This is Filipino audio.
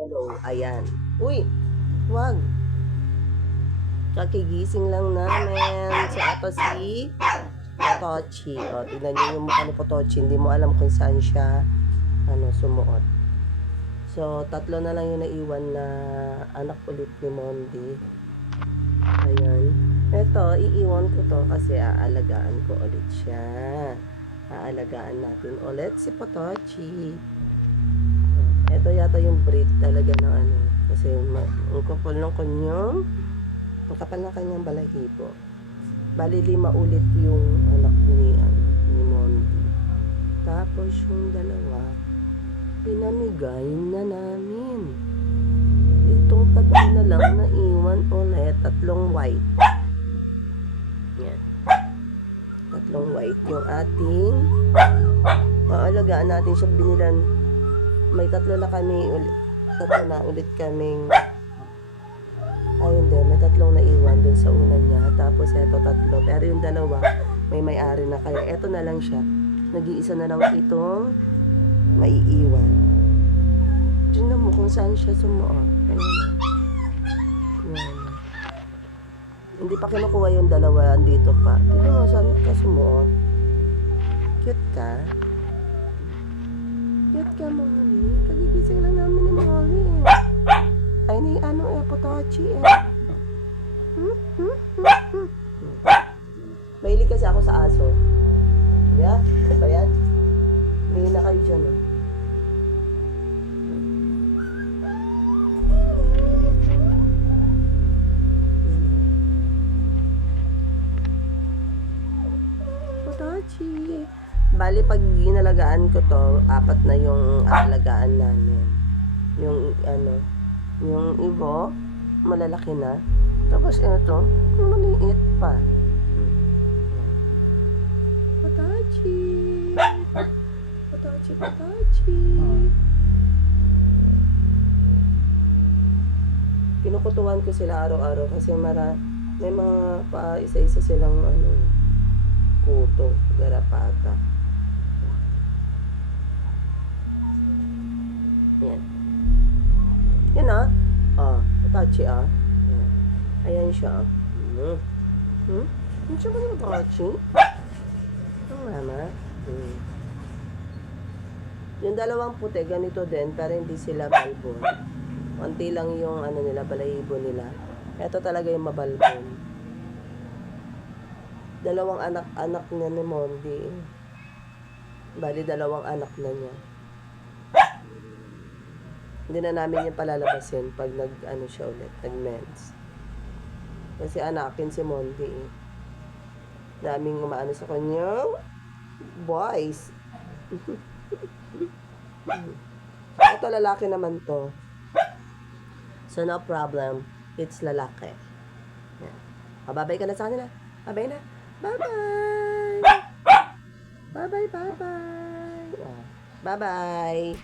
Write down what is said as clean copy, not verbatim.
Hello, ayan. Uy, wag. Kakigising lang namin. So, ito si Potochi. O, tignan niyo yung mukha ni Potochi. Hindi mo alam kung saan siya sumuot. So, tatlo na lang yung naiwan na anak ulit ni Mondi. Ayan. Ito, iiwan ko to kasi aalagaan ko ulit siya. Aalagaan natin ulit si Potochi. Ito yata yung breed talaga ng kasi ang kapal ng kanyang balahibo. Bali 5 ulit yung anak ni Mondi. Tapos yung dalawa, pinamigay na namin. Itong tatlo na lang na iwan ulit, 3 white. Yan. 3 white yung ating maalagaan natin siya binilan. May 3 na kami ulit. 3 na ulit kaming hindi, may 3 na iwan dun sa una niya. Tapos eto 3. Pero yung dalawa, may-ari na. Kaya eto na lang siya. Nag-iisa na lang itong maiiwan. Tignan mo kung saan siya sumuot. Ayan na. Ayan. Hindi pa kinukuha yung dalawa. Andito pa. Tignan mo saan ka sumuot. Cute ka. Cute ka, Molly. Kagigising lang namin ni Molly Ay, ni Potochi Mahilig kasi ako sa aso. Yeah? Ba yan? Hindi na kayo dyan, Potochi. Bali, pag ginalagaan ko to, 4 na yung aalagaan namin. Yung yung ibo, malalaki na. Tapos ito, maliit pa. Potochi. Potochi, Potochi. Kinukutuan ko sila araw-araw kasi may mga isa-isa silang kuto, garapata. Yan. Yan Potochi Ayan. Ayan siya Ano siya ba yung Potochi? Ang mama. Yung dalawang puti, ganito din, pero hindi sila balbon. Konti lang yung nila, balahibo nila. Ito talaga yung mabalbon. 2 anak niya ni Mondi. Bali, 2 anak na niya. Hindi na namin yung palalabasin pag siya ulit, nag-mens. Kasi anakin si Mondi Daming umaano sa kanyang boys. Ito lalaki naman to. So no problem. It's lalaki. Yan. Babay ka na sa kanila. Babay na. Bye-bye. Bye-bye, bye-bye. Bye-bye.